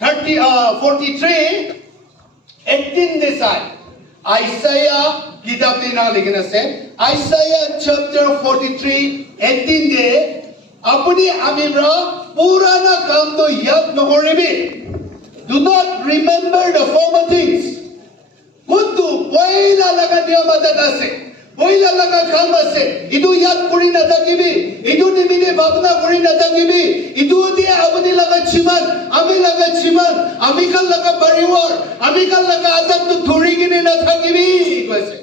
43, 18 de sai. Isaiah kitab ni na ligin ase. Isaiah chapter 43, 18 de apuni amibra purana kam to yad nokoribi. Do not remember the former things. Kuntu poila laga niyamata ase. Poila laga kam ase. Idu yad kuri natakibi. Idu nimine bhabna kuri natakibi. Idu dia apuni laga chiman. Ami laga chiman. Ami kal laga pariwar. Ami kal laga adat tu thori gine natakibi. Kaise.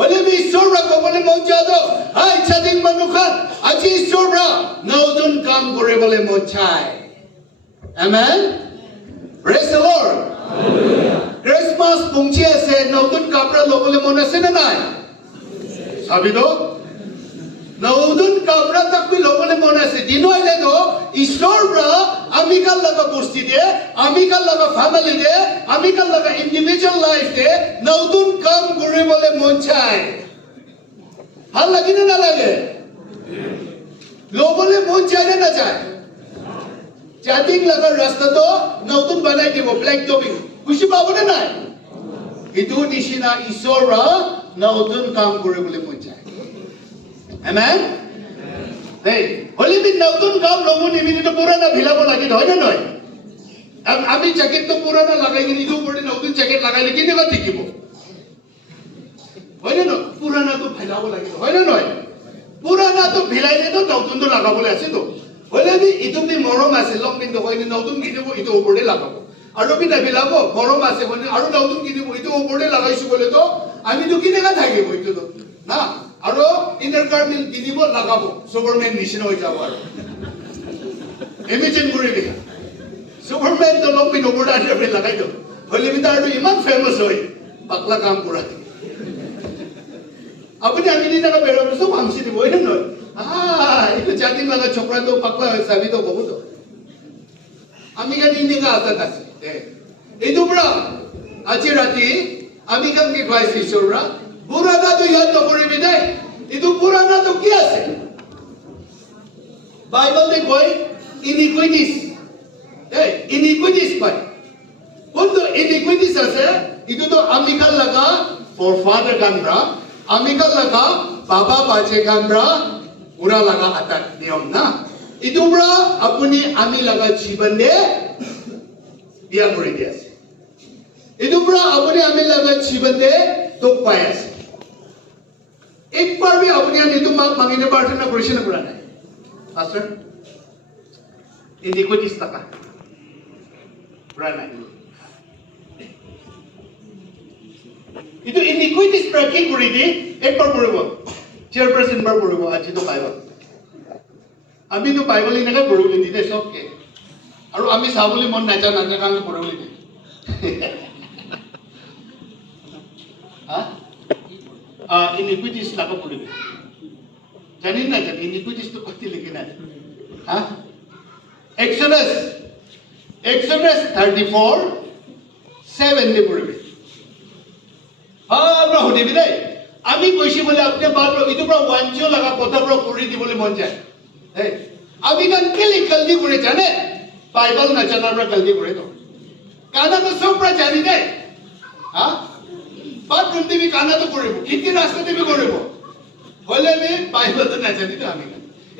Ole bi sorra ko bole monjado. Hai chadik manukhan. Aji sorra. Naudun kam kore bole monchai. Amen. Praise the Lord. Hallelujah. Christmas pungchi ase naudun kapra lobole mona se na nai. Sabi do? Naudun kapra tak bi lobole mona se. Dino ile do Ishwar bra amikal laga bosti de, amikal laga family de, amikal laga individual life de naudun kam kore bole monchai. Hal lagi na lage? Lobole monchai na jai. Chatting laga rasta to nautun banai dibo black topping kushi pabu na nai itu nishina isora nautun kam kore bole monchai. Amen. Hey holi bin nautun kam lobo nimini to purana bhilabo lagi hoy na noy ami jacket to purana lagai gini itu pore nautun jacket lagai le kine ba thikibo hoy na no purana to bhilabo lagi hoy na noy purana to bhilai le to nautun to lagabole ase to Wala bi itu bi morom ase long bin to hoine naudun kinebo itu opore lagabo aru bi nabilabo morom ase hoine aru naudun kinebo itu opore lagaisu bole to ami to kinega thakibo itu to na aru undergarment kinebo lagabo superman nishina hoi jabo aru imagine koribi superman to long bin opore ase bi lagai to hole bi tar to iman famous hoi pakla kam korati apuni ami ni daga bero so hamsi dibo ene noi itu chatting laga chokra to pakla sabi to kobo to ami kan ini ka ata kasi itu bra aji rati ami kan ke Christ isora purana to yad no koribi dai itu purana to ki ase Bible de koi iniquities iniquities pai kunto iniquities ase itu to ami kan laga forefather kan bra ami kan laga baba bache kan bra Pura laga atat niyam na. Itu bra apuni ami laga jiban de biya kori de ase. Itu bra apuni ami laga jiban de tok pai ase. Ek bar bhi apuni ami itu mangine bar na Krishna pura nai. Pastor iniquities taka pura nai. Itu iniquities pra ki kori di ek bar puribo. Chairperson bar puribo aji to Bible. Ami to Bible ni naga puruli di de sok ke. Aru ami sabuli mon nacha kan puruli di. Ha? Iniquities laga puruli. Janin na jan iniquities to kati likin na. Ha? Exodus 34 7 de puruli. Ha bro hodi bidai. আমি কইছি বলে আপনি বারবার ইতো পুরো ওয়াঞ্চো লাগা কথা পুরো করে দি বলে মন যায় এই আমি গান কেলি গলতি করে জানে বাইবেল না জানার পর গলতি করে তো কানা তো সব পুরো জানি দেয় হ্যাঁ বাদ গলতি বি কানা তো করব কিতি রাস্তাতে বি করব বলে আমি বাইবেল তো না জানি তো আমি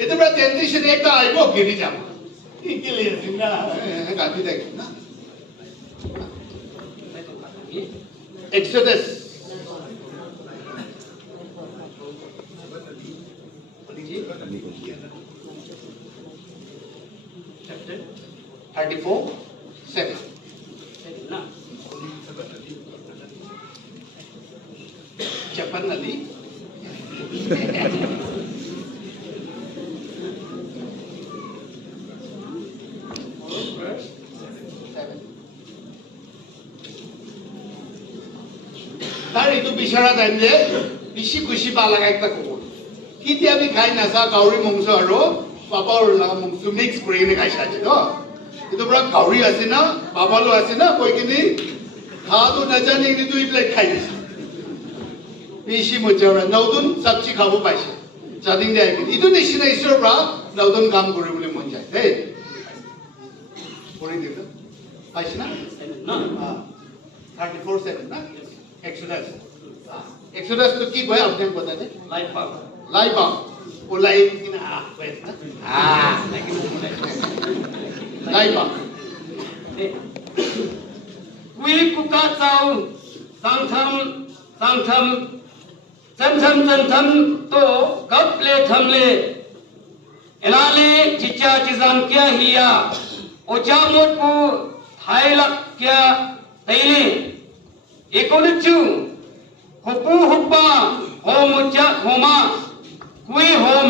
এতে পুরো টেনশন একটা আইবো গিরি যাব কি কেলি না গাতি দেখ না Exodus Chapter 34, 7. Cepat nanti. Verse 7. Tar itu bicara tanya, bisi balaga ekta kubur. Kita abi khai nasa kauri mongso aro. Papa or laga mungsu mix kore ne kaisa chi to itu bra kauri ase na baba lo ase na koi kini kha to na jane ni tu iple khai ni bishi mo jara naudun sabji khabo paise jading de itu ni sina isor bra naudun kam kore bole mon jai hey kore de পাইছে না 34:7 না Exodus Exodus তো কি কয় আপনি বতা দে life ওলাই কিনা কয় না লাইফ কুই কুকা চাও সাংথাম চমচম তো কপলে থমলে এলালে চিচা চিজান কিয়া হিয়া ওচামত কো থাইলাক কিয়া তাইলে এकोनचु होपु होपा होमुचा होमा कुई होम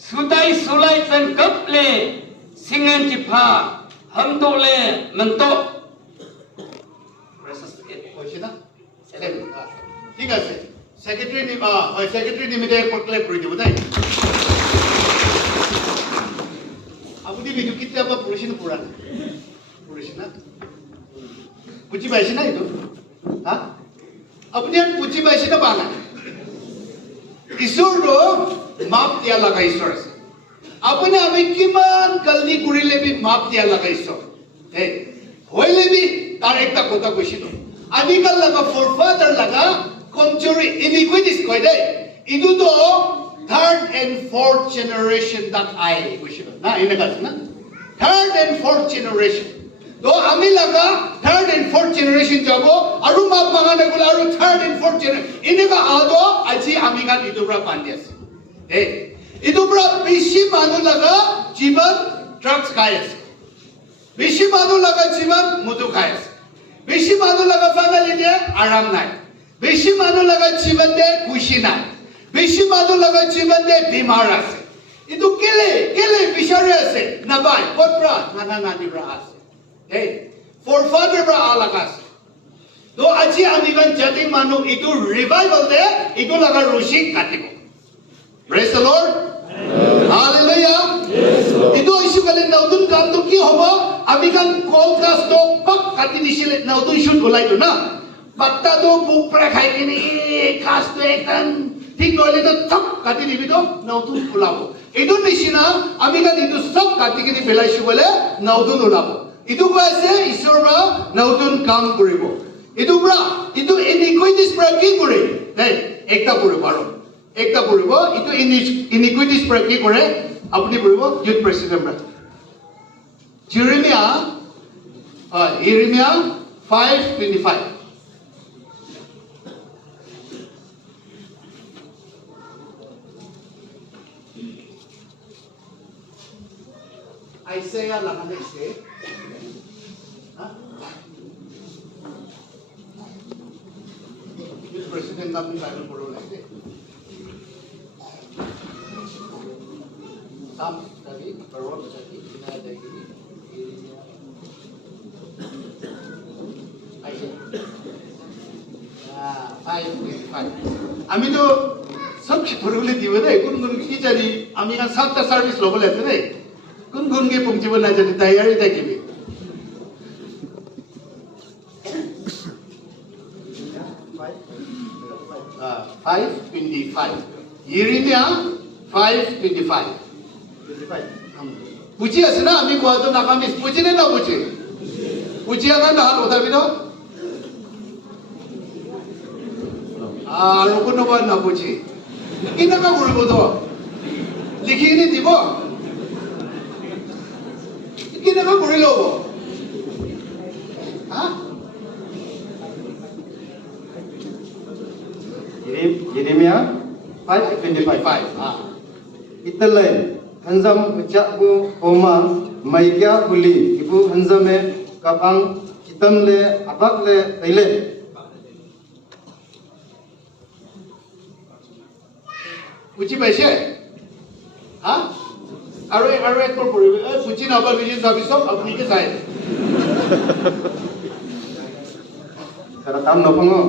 सुताई सुलाई सन कपले सिंगन चिफा हम तो ले मंतो কইছে না ঠিক আছে সেক্রেটারি নিমিতে ক্লেম করে দিব তাই আপনি ভিডিও কিতাব পড়েছেন পুরাণ পড়েছেন না বুঝি পাইছে না এটা হ্যাঁ আপনি আর বুঝি পাইছে না পানা ঈশ্বরটো মাপ দিয়া লাগা ঈশ্বর আছে আপনি আমি কিমান গলতি কৰিলে বি মাপ দিয়া লাগা ঈশ্বর হইলে বি তার একটা কথা কইছিল আদিকাল লাগা ফরফাদার লাগা কমজোরি ইনিকুইটিস কই দে ইদু তো third and fourth generation that I কইছিল না এনে কাছে না থার্ড এন্ড ফোর্থ জেনারেশন তো আমি লাগা থার্ড এন্ড ফোর্থ জেনারেশন যাব আৰু মাপ মাগানে গলা আৰু থার্ড এন্ড ফোর্থ জেনারেশন এনেকা আদো আজি আমি গান ইদুবরা পান্ডিয়াস ইদুবরা বেশি মানুহ লাগা জীবন ড্রাগস খাই আছে বেশি মানুহ লাগা জীবন মধু খাই আছে বেশি মানুহ লাগা ফ্যামিলিতে আরাম নাই বেশি মানুহ লাগা জীবনতে খুশি নাই বেশি মানুহ লাগা জীবনতে বিমার আছে ইদু কেলে বিচারে আছে না ভাই কতরা নানা নানিরা আছে forefather bra alakas to aji amigan jati manu itu revival de itu laga rushik katiko praise the lord hallelujah itu isu kale naudun kam to ki hobo amigan call class to pak kati disile naudun shoot bolai to na patta to bupra khai kini class to ektan ঠিক নলে তো সব কাটি দিবি তো নাউদুন ওলাবো এইটো নিচিনা amigan itu সব কাটি কিনি পেলাইছো বলে নাউদুন ওলাবো ইটো কৈছে ঈশ্বৰবা নতুন কাম কৰিব ইটো পৰা ইটো ইনিকুইটিস পৰা কি কৰে দেই একটা কৰিব আৰু একটা কৰিব ইটো ইনিকুইটিস পৰা কি কৰে আপুনি কৰিব ইউথ প্ৰেসিডেন্ট পৰা ইৰেমিয়া 5:25 Isaiah langan iste President kami Bible puro lagi. Sam tadi berwak tadi kita ada ini. আমি তো সব পড়লে দিব রে কোন কি জানি আমি আর সাতটা সার্ভিস লবল আছে রে কোন গে পৌঁছিব না জানি তৈয়ারি থাকিবি uh, 5:25 Yeremia 5:25 বুঝি আছে না আমি কত নাকামিস বুঝি না বুঝি বুঝি আগান হাত ওঠাবি না আর কোনো বার না বুঝি কি নাকা কৰিব তো লিখি কিনে দিব কি নাকা কৰি ল'ব হা Yeremia 5:25 Italai hanzam ucapku koma maikya kuli ibu hanzame kapang kitamle abakle taile বুঝি পাইছে হা আৰু এক কৰ পৰিব বুঝি নাপাল বিজি ভাবিছক আপুনি কি চাই Kara tam nopango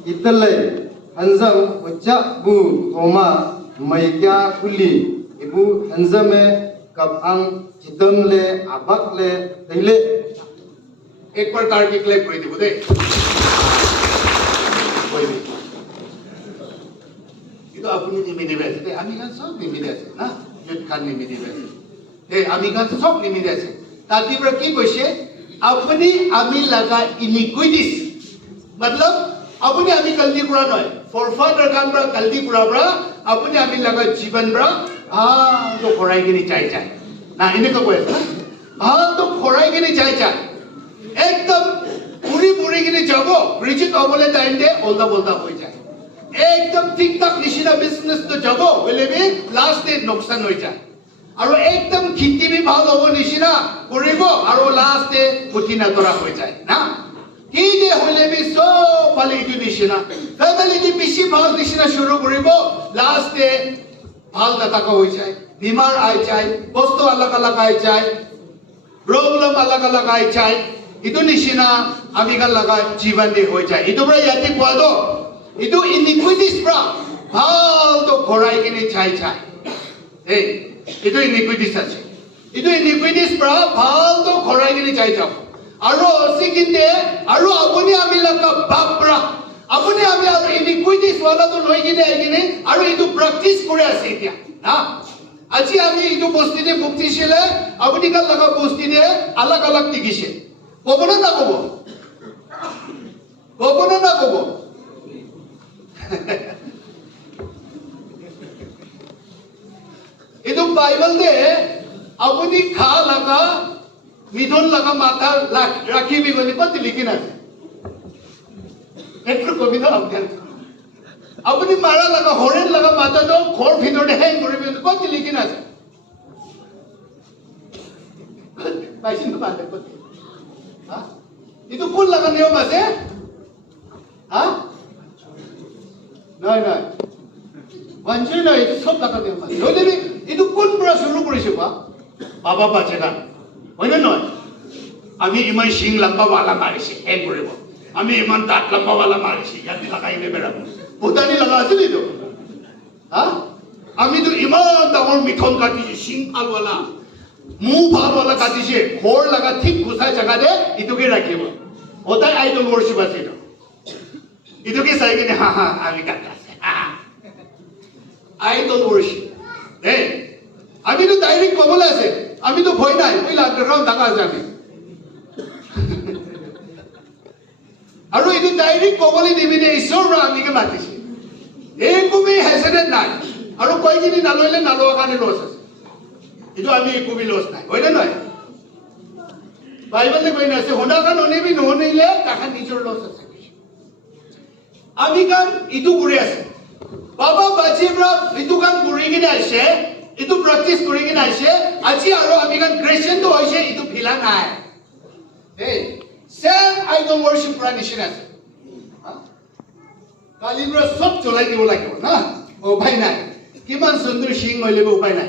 Italai hanzam ucapku koma maikya kuli ibu hanzame kapang kitamle abakle taile একবার তার কি ক্লেম করে দিব দেই কিন্তু আপনি নিমিতে আছে আমি গান সব নিমিতে আছে না যুদ্ধ খান নিমিতে আছে আমি গান সব নিমিতে আছে তার দিবরা কি কইছে আপুনি আমি লাগা iniquities मतलब আপুনি আমি গলতি কৰা নহয় forefather kan পৰা গলতি কৰা পৰা আপুনি আমি লাগা জীৱন পৰা তো ভৰাই কিনি চাই চাই না এনেকৈ কৈ আছে তো ভৰাই কিনি চাই চাই একদম পুৰি পুৰি কিনি যাব ৰিচিট হ'বলৈ টাইম দে ওলটা বলটা হৈ যায় একদম ঠিক ঠাক নিচিনা বিজনেছ তো যাব হ'লে বি লাষ্ট ডে লোকচান হৈ যায় আৰু একদম খেতি বি ভাল হ'ব নিচিনা কৰিব আৰু লাষ্ট ডে পুতি নতৰা হৈ যায় না কি দে হ'লে বি সব ফালে ইটো নিচিনা ফেমিলি বেছি ভাল নিচিনা শুৰু কৰিব লাষ্ট ডে ভাল নাথাকা হৈ যায় বিমাৰ আই যায় বস্তু আলাগ আলাগ আই যায় প্ৰব্লেম আলাগ আলাগ আই যায় ইটো নিচিনা আমি গান লগা জীৱন দে হৈ যায় ইটো পৰা ইয়াতে কোৱা দ ইটো ইনিকুইটিছ পৰা ভাল তো ভৰাই কিনি চাই চাই এই ইটো ইনিকুইটিছ আছে ইটো ইনিকুইটিছ পৰা ভাল তো ভৰাই কিনি চাই যাব আৰু সিকিন্দে আৰু আপুনি আমি লগা বাপৰা আপুনি আমি আৰু ইনিকুইটিছ ওলাটো লৈ কিনে আহি কিনে আৰু ইটো প্ৰেক্টিছ কৰি আছে এতিয়া না আজি আমি ইটো বস্তুতে মুক্তিছিলে আপুনি গান লগা বস্তুতে আলাগ আলাগ দেখিছে ক'ব না ক'ব ক'ব না ক'ব itu Bible de apuni kha laga midon laga mata rakhi bi goli pat likin ase etru kobita abdel apuni mara laga horen laga mata to khor bhitor de hang kori bi pat likin ase baisin pate pat ha itu pun laga niyom ase ha নাই নাই Banjir na itu sob laga niyo mas. Yoi debi itu kun pura suru kuri ba. Baba baca kan. Oye noy. Ami iman sing lamba wala marisi. Heng kuri bo. Ami iman tat lamba wala marisi. Yanti laga ini beramu. Buta ni laga asli itu. Ha? Ami tu iman dawon mithon kati je sing pal wala. Muh pal wala kati je. Khor laga thik kusai jaga de itu ke rakhi bo. Hota idol worship ase itu. Itu ke sai ke ha ha ami kata. Idol worship. Hey, আমি তো direct কবলে আছে আমি তো ভয় নাই ওই underground Dhaka আছে আমি আৰু এই ডাইৰেক্ট কবলে দিবি নে ঈশ্বৰ আমিকে মাতিছে একোবি হেসেনে নাই আৰু কয়খিনি নালইলে নালোৱা কাৰণে লছ আছে এইটো আমি একোবি লছ নাই হয় না নহয় বাইবেলে কই না আছে হোনা কান অনেবি নহনিলে তাহা নিজৰ লছ আছে আমি কান ইটো কৰি আছে বাবা বাজিবৰা ইটো কান কৰি কিনে আছে ইটো প্ৰেক্টিস কৰি কিনে আছে আজি আৰু আমি কান ক্ৰিশ্চিয়ান তো হৈছে ইটো ভিলা নাই এই সেম আইডল worship পৰা নিচিনা আছে কালিবৰা সব চলাই দিব লাগিব না উপায় নাই কিমান সুন্দৰ সিং হইলে উপায় নাই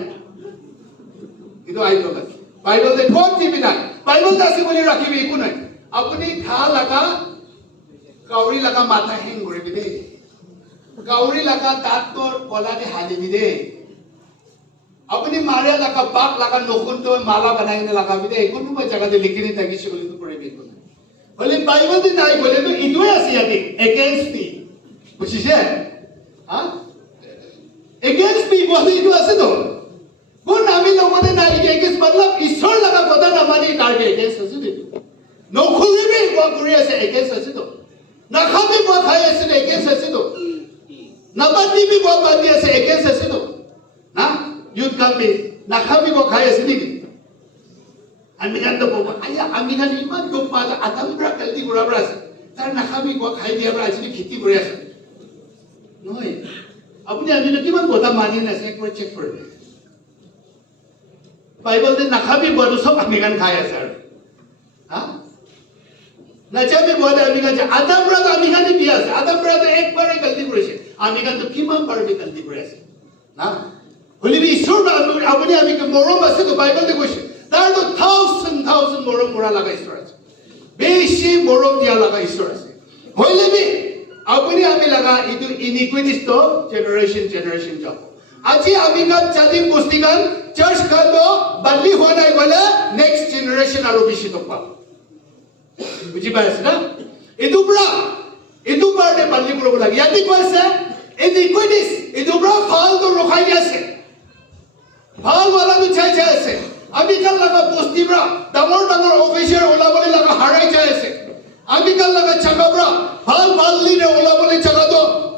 ইটো আইডল আছে বাইবেলতে ক'ত দিবি নাই বাইবেল আছে বুলি ৰাখিবি একো নাই আপুনি খা লাগা কাউৰী লাগা মাথা হেং কৰিবি দেই কাউৰী লাগা দাঁতৰ কলাৰে হালিবি দেই अपनी मारे लगा बाप लगा नोकुन तो माला बनाने लगा भी दे कोणत्या जगात लिखिने तागिसे बोले तो पडे बेको बोले बाइबल दे नाही बोले तो इतोय असे याते अगेंस्ट मी बुझिसे हां अगेंस्ट मी बोले इतो असे तो कोण आम्ही लोकने नाही अगेंस्ट मतलब ईश्वर लगा पता ना माने काढे अगेंस्ट असे दे नोकुली बी वो गुरी असे अगेंस्ट असे तो नखाबी वो खाय असे अगेंस्ट असे तो नबती बी वो बाती असे अगेंस्ट असे तो ना youth kami nakami ko kaya sini amigan to po aya amigan iman ko pa atam bra kalti gura bra tar nakami ko khai dia bra sini khiti kori ase noi apni ami kiman কথা মানি না সে একবার check করবে Bible তে nakami বড় সব amigan খায় আছে আর হ্যাঁ নাচাবে বড় amigan যে আদম bra amigan নি বিয়া আছে আদম bra তো একবারে গলতি করেছে amigan তো কিমান পারবে গলতি করে আছে না Holy be sure apni ami ke morom ase to Bible de koise dar to thousand morom mora laga ishwar ase beshi morom dia laga ishwar ase hoile be apni ami laga itu iniquities to generation jab aji ami ka jadi pustikan church ka to badli hoa nai gole next generation aro beshi to pa buji paise na itu parte badli korobo lagi yati koise iniquities itu bra phal to rokhai ase ভাল वाला तो चाय चाय से अभी कल लगा पोस्टी ब्रा डमर डमर officer ओला बोले लगा বাড়াই যাইছে আমি কাল লাগা চাকাবরা